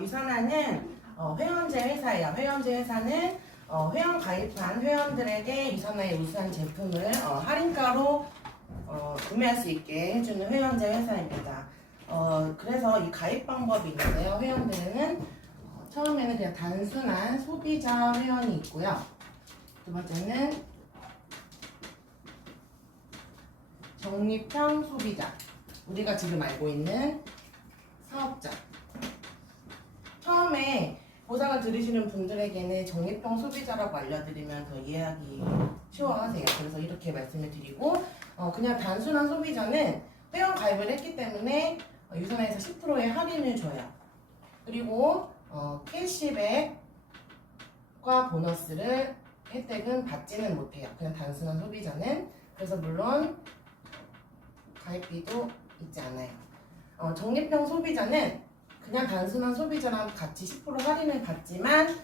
유선화는 회원제 회사예요. 회원제 회사는 회원 가입한 회원들에게 유선화의 우수한 제품을 할인가로 구매할 수 있게 해주는 회원제 회사입니다. 그래서 이 가입 방법이 있는데요. 회원들은 처음에는 그냥 단순한 소비자 회원이 있고요. 두 번째는 적립형 소비자, 우리가 지금 알고 있는 사업자. 처음에 보상을 들으시는 분들에게는 적립형 소비자라고 알려드리면 더 이해하기 쉬워하세요. 그래서 이렇게 말씀을 드리고, 그냥 단순한 소비자는 회원 가입을 했기 때문에 유선화에서 10%의 할인을 줘요. 그리고 캐시백과 보너스를 혜택은 받지는 못해요. 그냥 단순한 소비자는. 그래서 물론 가입비도 있지 않아요. 적립형 소비자는 그냥 단순한 소비자랑 같이 10% 할인을 받지만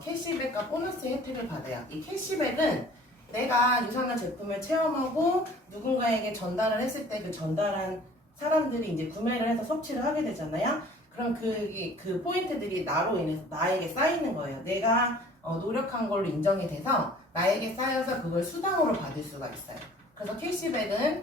캐시백과 보너스 혜택을 받아요. 이 캐시백은 내가 유선화 제품을 체험하고 누군가에게 전달을 했을 때 그 전달한 사람들이 이제 구매를 해서 섭취를 하게 되잖아요. 그럼 그 포인트들이 나로 인해서 나에게 쌓이는 거예요. 내가 노력한 걸로 인정이 돼서 나에게 쌓여서 그걸 수당으로 받을 수가 있어요. 그래서 캐시백은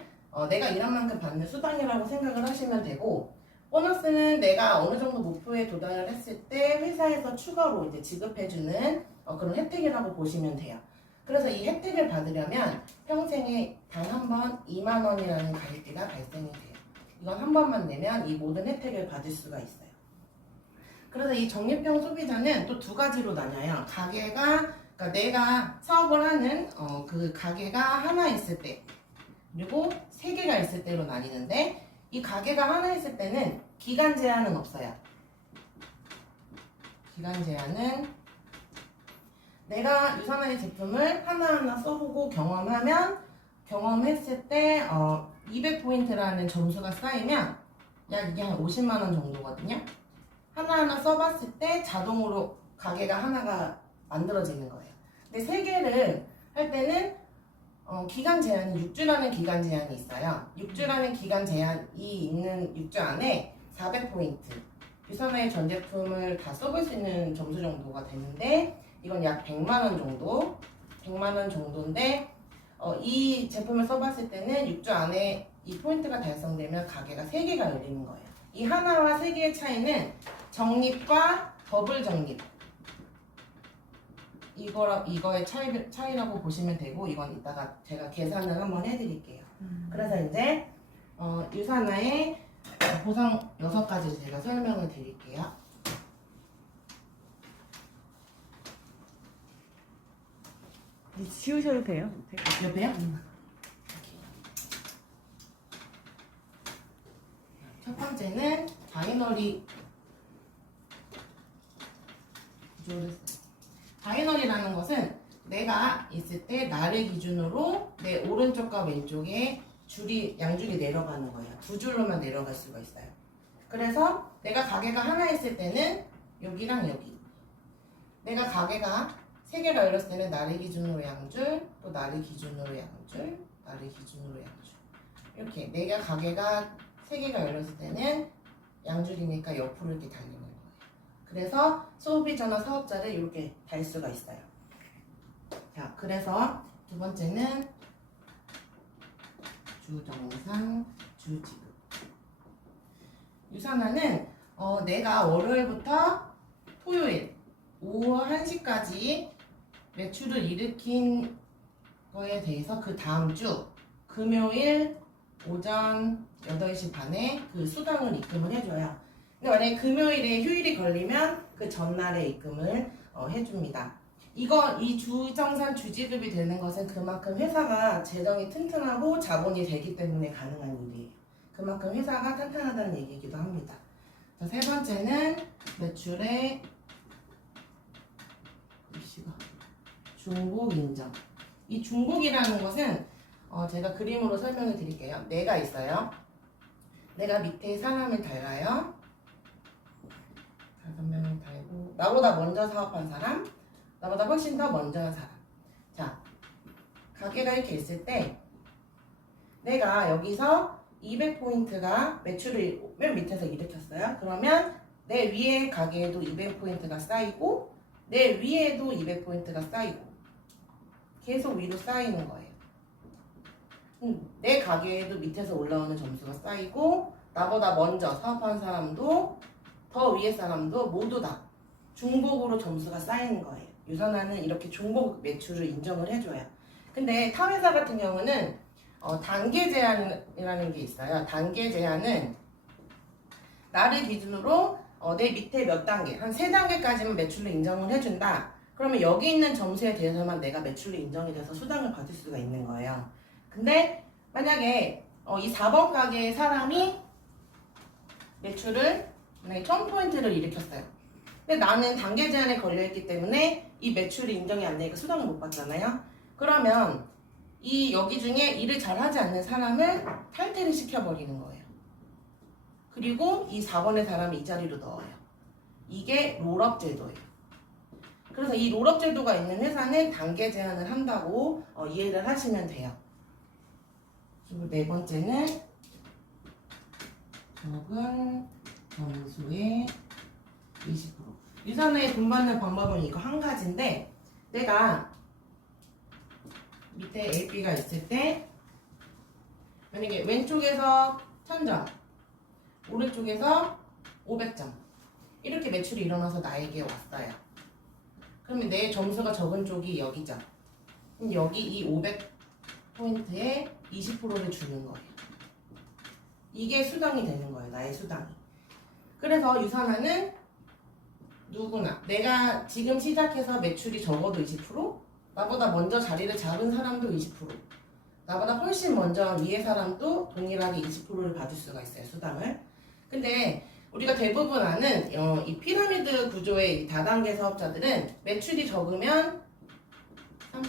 내가 일한 만큼 받는 수당이라고 생각을 하시면 되고, 보너스는 내가 어느 정도 목표에 도달을 했을 때 회사에서 추가로 이제 지급해주는 그런 혜택이라고 보시면 돼요. 그래서 이 혜택을 받으려면 평생에 단 한 번 2만 원이라는 가입비가 발생이 돼요. 이건 한 번만 내면 이 모든 혜택을 받을 수가 있어요. 그래서 이 적립형 소비자는 또 두 가지로 나뉘어요. 그러니까 내가 사업을 하는 그 가게가 하나 있을 때, 그리고 세 개가 있을 때로 나뉘는데, 이 가게가 하나 있을 때는 기간 제한은 없어요. 기간 제한은 내가 유선화의 제품을 하나하나 써보고 경험했을 때 200포인트라는 점수가 쌓이면 약 이게 한 50만 원 정도거든요. 하나하나 써봤을 때 자동으로 가게가 하나가 만들어지는 거예요. 근데 세 개를 할 때는 기간 제한이 6주라는 기간 제한이 있어요. 6주라는 기간 제한이 있는 6주 안에 400포인트 유선화의 전 제품을 다 써볼 수 있는 점수 정도가 되는데, 이건 약 100만원 정도 100만원 정도인데, 이 제품을 써봤을 때는 6주 안에 이 포인트가 달성되면 가게가 3개가 열리는 거예요. 이 하나와 3개의 차이는 적립과 더블 적립, 이거의 차이라고 보시면 되고, 이건 이따가 제가 계산을 한번 해드릴게요. 그래서 이제 유선화의 보상 6가지 제가 설명을 드릴게요. 지우셔도 돼요. 옆에요? 첫 번째는 바이너리 바이너리라는 것은 내가 있을 때 나를 기준으로 내 오른쪽과 왼쪽에 양줄이 내려가는 거예요. 두 줄로만 내려갈 수가 있어요. 그래서 내가 가게가 하나 있을 때는 여기랑 여기, 내가 가게가 3개가 열렸을 때는 나를 기준으로 양줄, 또 나를 기준으로 양줄, 나를 기준으로 양줄, 이렇게 내가 가게가 3개가 열렸을 때는 양줄이니까 옆으로 이렇게 달리는 거예요. 그래서 소비자나 사업자를 이렇게 달 수가 있어요. 자, 그래서 두 번째는 주정상, 주지급. 유선화는 내가 월요일부터 토요일 오후 1시까지 매출을 일으킨 거에 대해서 그 다음 주 금요일 오전 8시 반에 그 수당을 입금을 해줘요. 근데 만약에 금요일에 휴일이 걸리면 그 전날에 입금을 해줍니다. 이 주정산 주지급이 되는 것은 그만큼 회사가 재정이 튼튼하고 자본이 되기 때문에 가능한 일이에요. 그만큼 회사가 탄탄하다는 얘기이기도 합니다. 자, 세 번째는 매출의 중복 인정. 이 중복이라는 것은 제가 그림으로 설명을 드릴게요. 내가 있어요. 내가 밑에 사람을 달아요. 5명을 달고, 나보다 먼저 사업한 사람, 나보다 훨씬 더 먼저 한 사람. 자, 가게가 이렇게 있을 때 내가 여기서 200포인트가 매출을 맨 밑에서 일으켰어요. 그러면 내 위에 가게에도 200포인트가 쌓이고 내 위에도 200포인트가 쌓이고 계속 위로 쌓이는 거예요. 내 가게에도 밑에서 올라오는 점수가 쌓이고 나보다 먼저 사업하는 사람도 더 위에 사람도 모두 다 중복으로 점수가 쌓이는 거예요. 유선화는 이렇게 중복 매출을 인정을 해줘요. 근데 타회사 같은 경우는 단계 제한이라는 게 있어요. 단계 제한은 나를 기준으로 내 밑에 몇 단계, 한 3단계까지만 매출을 인정을 해준다. 그러면 여기 있는 점수에 대해서만 내가 매출이 인정이 돼서 수당을 받을 수가 있는 거예요. 근데 만약에 이 4번 가게의 사람이 매출을 1000포인트를 일으켰어요. 근데 나는 단계 제한에 걸려있기 때문에 이 매출이 인정이 안 되니까 수당을 못 받잖아요. 그러면 이 여기 중에 일을 잘하지 않는 사람을 탈퇴를 시켜버리는 거예요. 그리고 이 4번의 사람이 이 자리로 넣어요. 이게 롤업 제도예요. 그래서 이 롤업 제도가 있는 회사는 단계 제한을 한다고 이해를 하시면 돼요. 그리고 네 번째는 적은 점수의 20%. 유선에 돈 받는 방법은 이거 한 가지인데 내가 밑에 A, B가 있을 때 만약에 왼쪽에서 1000점 오른쪽에서 500점 이렇게 매출이 일어나서 나에게 왔어요. 그러면 내 점수가 적은 쪽이 여기죠. 그럼 여기 이 500포인트에 20%를 주는 거예요. 이게 수당이 되는 거예요. 나의 수당이. 그래서 유선화는 누구나 내가 지금 시작해서 매출이 적어도 20%, 나보다 먼저 자리를 잡은 사람도 20%, 나보다 훨씬 먼저 위에 사람도 동일하게 20%를 받을 수가 있어요. 수당을. 근데 우리가 대부분 아는 이 피라미드 구조의 이 다단계 사업자들은 매출이 적으면 3%,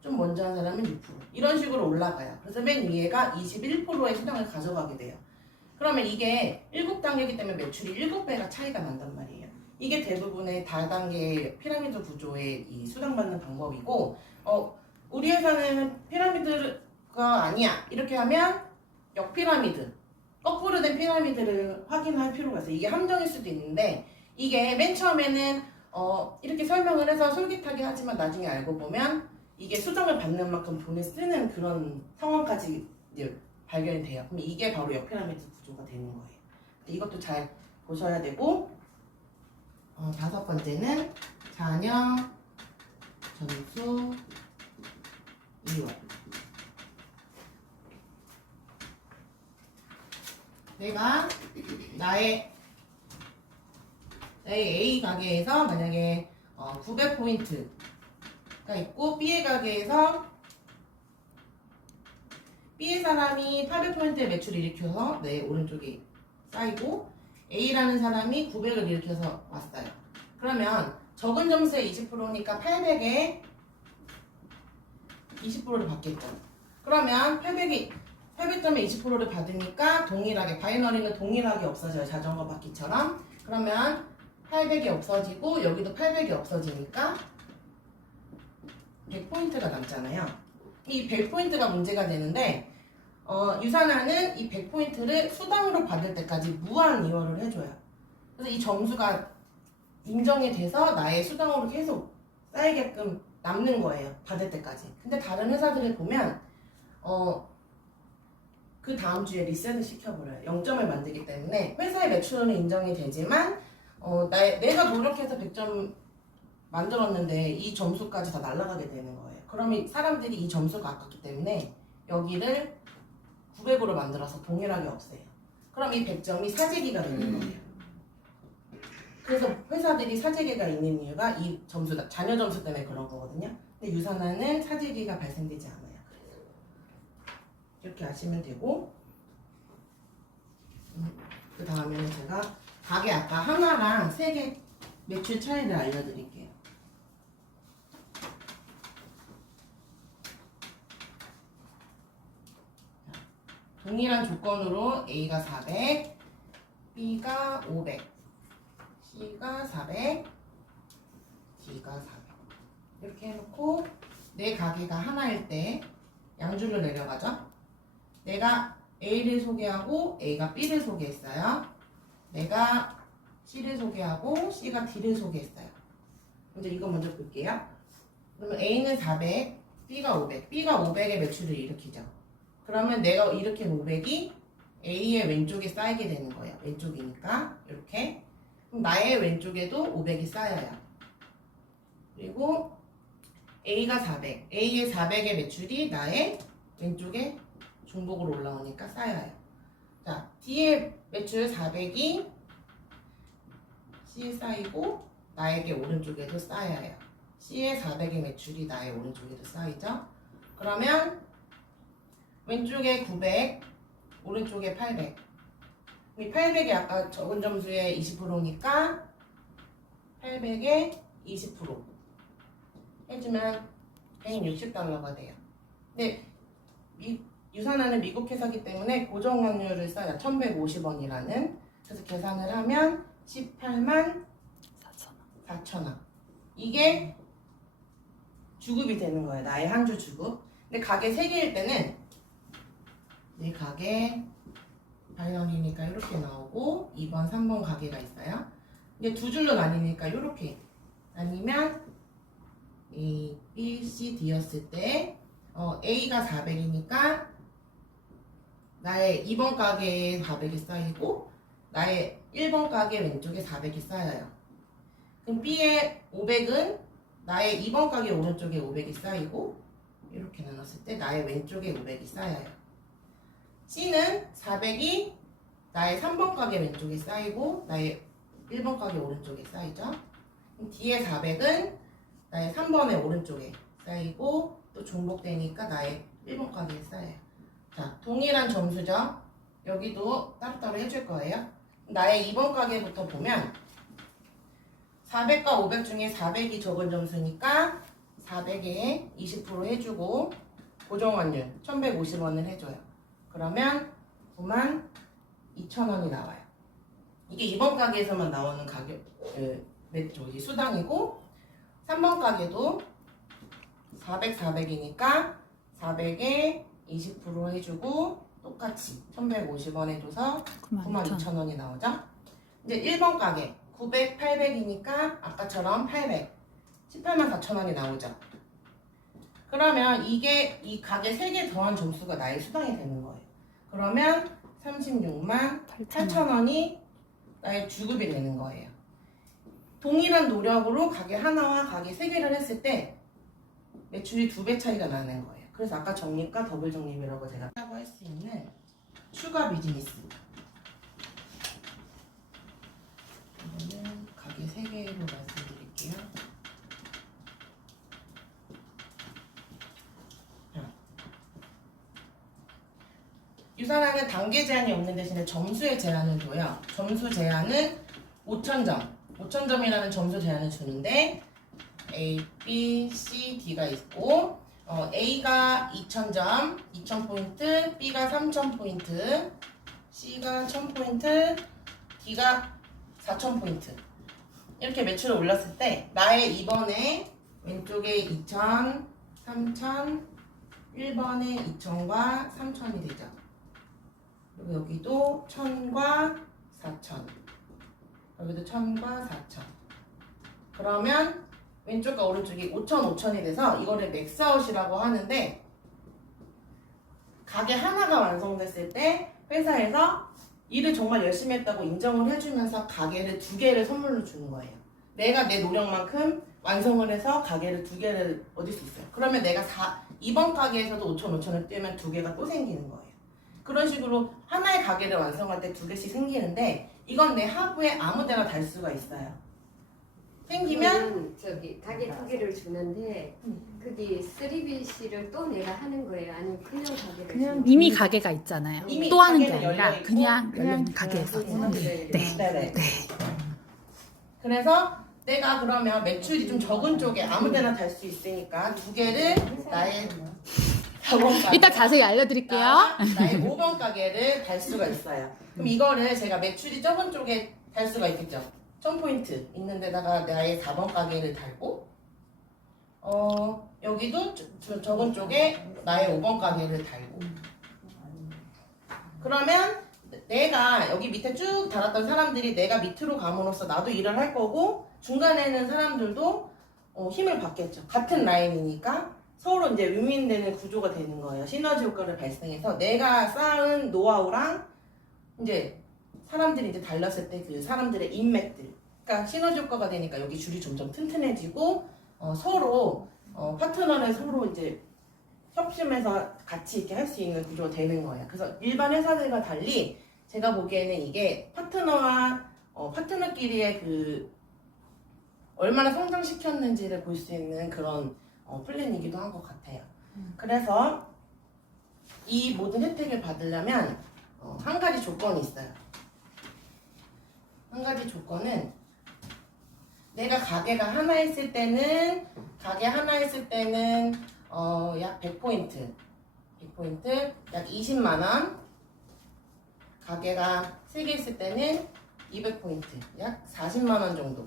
좀 먼저 한 사람은 6%, 이런 식으로 올라가요. 그래서 맨 위에가 21%의 수당을 가져가게 돼요. 그러면 이게 7단계이기 때문에 매출이 7배가 차이가 난단 말이에요. 이게 대부분의 다단계 피라미드 구조의 이 수당받는 방법이고, 우리 회사는 피라미드가 아니야 이렇게 하면 역피라미드, 거꾸로 된 피라미드를 확인할 필요가 있어요. 이게 함정일 수도 있는데 이게 맨 처음에는 이렇게 설명을 해서 솔깃하게 하지만 나중에 알고 보면 이게 수당을 받는 만큼 돈을 쓰는 그런 상황까지 이제 발견이 돼요. 그럼 이게 바로 역피라미드 구조가 되는 거예요. 이것도 잘 보셔야 되고, 5번째는 자녀 점수 이월. 내가 나의 A 가게에서 만약에 900포인트가 있고 B의 가게에서 B의 사람이 800포인트의 매출을 일으켜서 내 오른쪽에 쌓이고 A라는 사람이 900을 일으켜서 왔어요. 그러면 적은 점수의 20%니까 800에 20%를 받겠죠. 그러면 800점에 20%를 받으니까 동일하게, 바이너리는 동일하게 없어져요. 자전거 바퀴처럼. 그러면 800이 없어지고 여기도 800이 없어지니까 100포인트가 남잖아요. 이 100포인트가 문제가 되는데 유산화는 이 100포인트를 수당으로 받을 때까지 무한 이월을 해줘요. 그래서 이 점수가 인정이 돼서 나의 수당으로 계속 쌓이게끔 남는 거예요. 받을 때까지. 근데 다른 회사들을 보면 그 다음 주에 리셋을 시켜버려요. 0점을 만들기 때문에 회사의 매출은 인정이 되지만 내가 노력해서 100점 만들었는데 이 점수까지 다 날아가게 되는 거예요. 그러면 사람들이 이 점수가 아깝기 때문에 여기를 900으로 만들어서 동일하게 없애요. 그럼 이 100점이 사재기가 되는 거예요. 그래서 회사들이 사재기가 있는 이유가 이 점수다, 자녀 점수 때문에 그런 거거든요. 근데 유산화는 사재기가 발생되지 않아요. 그래서 이렇게 아시면 되고, 그 다음에는 제가 가게 아까 하나랑 3개 매출 차이를 알려드릴게요. 동일한 조건으로 A가 400, B가 500, C가 400, D가 400 이렇게 해놓고 내 가게가 하나일 때 양줄로 내려가죠. 내가 A를 소개하고 A가 B를 소개했어요. 내가 C를 소개하고 C가 D를 소개했어요. 먼저 이거 먼저 볼게요. 그러면 A는 400, B가 500. B가 500의 매출을 일으키죠. 그러면 내가 일으킨 500이 A의 왼쪽에 쌓이게 되는 거예요. 왼쪽이니까 이렇게. 그럼 나의 왼쪽에도 500이 쌓여요. 그리고 A가 400. A의 400의 매출이 나의 왼쪽에 중복으로 올라오니까 쌓여요. 자, D의 매출 400이 C에 쌓이고 나에게 오른쪽에도 쌓여요. C의 400의 매출이 나의 오른쪽에도 쌓이죠. 그러면 왼쪽에 900, 오른쪽에 800. 이 800이 아까 적은 점수의 20%니까 800에 20% 해주면 $160가 돼요. 근데 유산하는 미국 회사기 때문에 고정 환율을 써요. 1150원이라는. 그래서 계산을 하면 18만 4천원. 이게 주급이 되는 거예요. 나의 한 주 주급. 근데 가게 3개일 때는 내 가게 발령이니까 이렇게 나오고 2번, 3번 가게가 있어요. 이게 두 줄로 나뉘니까 이렇게 나뉘면 A, B, C, D였을 때 A가 400이니까 나의 2번 가게에 400이 쌓이고 나의 1번 가게 왼쪽에 400이 쌓여요. 그럼 B의 500은 나의 2번 가게 오른쪽에 500이 쌓이고 이렇게 나눴을 때 나의 왼쪽에 500이 쌓여요. C는 400이 나의 3번 가게 왼쪽에 쌓이고 나의 1번 가게 오른쪽에 쌓이죠. 그럼 D의 400은 나의 3번의 오른쪽에 쌓이고 또 중복되니까 나의 1번 가게에 쌓여요. 자, 동일한 점수죠. 여기도 따로따로 해줄 거예요. 나의 2번 가게부터 보면 400과 500 중에 400이 적은 점수니까 400에 20% 해주고 고정환율 1150원을 해줘요. 그러면 92,000원이 나와요. 이게 2번 가게에서만 나오는 가격 수당이고 3번 가게도 400, 400이니까 400에 20% 해주고 똑같이 1150원 해줘서 92,000원이 나오죠. 이제 1번 가게 900, 800이니까 아까처럼 800, 184,000원이 나오죠. 그러면 이게 이 가게 3개 더한 점수가 나의 수당이 되는 거예요. 그러면 36만 8천원이 나의 주급이 되는 거예요. 동일한 노력으로 가게 하나와 가게 3개를 했을 때 매출이 2배 차이가 나는 거예요. 그래서 아까 적립과 더블 적립이라고 제가 하고 할 수 있는 추가 비즈니스. 이거는 가게 3개로 말씀드릴게요. 유산하는 단계 제한이 없는 대신에 점수의 제한을 둬요. 점수 제한은 5,000점. 5,000점이라는 점수 제한을 주는데 A, B, C, D가 있고 A가 2,000점, 2,000포인트, B가 3,000포인트, C가 1,000포인트, D가 4,000포인트. 이렇게 매출을 올렸을 때 나의 2번에 왼쪽에 2,000, 3,000, 1번에 2,000과 3,000이 되죠. 그리고 여기도 1,000과 4,000. 여기도 1,000과 4,000. 그러면 왼쪽과 오른쪽이 5,000, 5,000이 돼서 이거를 맥스아웃이라고 하는데 가게 하나가 완성됐을 때 회사에서 일을 정말 열심히 했다고 인정을 해주면서 가게를 2개를 선물로 주는 거예요. 내가 내 노력만큼 완성을 해서 가게를 2개를 얻을 수 있어요. 그러면 내가 2번 가게에서도 5,000, 5,000을 뛰면 2개가 또 생기는 거예요. 그런 식으로 하나의 가게를 완성할 때 2개씩 생기는데 이건 내 하부에 아무 데나 달 수가 있어요. 생기면 저기 가게 2개를 주는데 그게 3BC를 또 내가 하는 거예요? 아니면 그냥 가게를 그냥 이미 가게가 있잖아요. 이미 또 하는 게 가게는 아니라 열려있고 그냥 열린 가게에서. 네. 네네. 그래서 내가 그러면 매출이 좀 적은 쪽에 아무 데나 달 수 있으니까 2개를 나의 4번 가게 이따 자세히 알려드릴게요. 나의 5번 가게를 달 수가 있어요. 그럼 이거를 제가 매출이 적은 쪽에 달 수가 있겠죠. 1,000포인트 있는 데다가 나의 4번 가게를 달고 여기도 적은 쪽에 나의 5번 가게를 달고 그러면 내가 여기 밑에 쭉 달았던 사람들이 내가 밑으로 감으로써 나도 일을 할 거고 중간에는 사람들도 힘을 받겠죠. 같은 라인이니까 서로 이제 윈윈되는 구조가 되는 거예요. 시너지 효과를 발생해서 내가 쌓은 노하우랑 이제 사람들이 이제 달렸을 때 그 사람들의 인맥들, 그러니까 시너지 효과가 되니까 여기 줄이 점점 튼튼해지고 서로 파트너를 서로 이제 협심해서 같이 이렇게 할 수 있는 구조가 되는 거예요. 그래서 일반 회사들과 달리 제가 보기에는 이게 파트너와 파트너끼리의 그 얼마나 성장시켰는지를 볼 수 있는 그런 플랜이기도 한 것 같아요. 그래서 이 모든 혜택을 받으려면 한 가지 조건이 있어요. 한 가지 조건은 내가 가게가 하나 있을 때는 약 100포인트 약 20만원, 가게가 3개 있을 때는 200포인트 약 40만원 정도,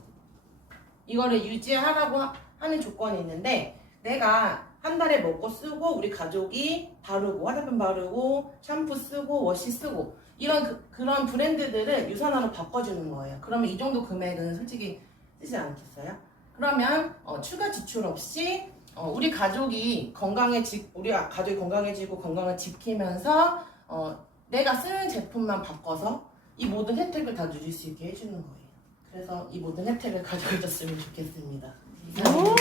이거를 유지하라고 하는 조건이 있는데, 내가 한 달에 먹고 쓰고 우리 가족이 바르고 화장품 바르고 샴푸 쓰고 워시 쓰고 이런 그런 브랜드들을 유산화로 바꿔주는 거예요. 그러면 이 정도 금액은 솔직히 쓰지 않겠어요? 그러면 추가 지출 없이 우리 가족이 건강해지고 건강을 지키면서 내가 쓰는 제품만 바꿔서 이 모든 혜택을 다 누릴 수 있게 해주는 거예요. 그래서 이 모든 혜택을 가져가셨으면 좋겠습니다. 이상입니다.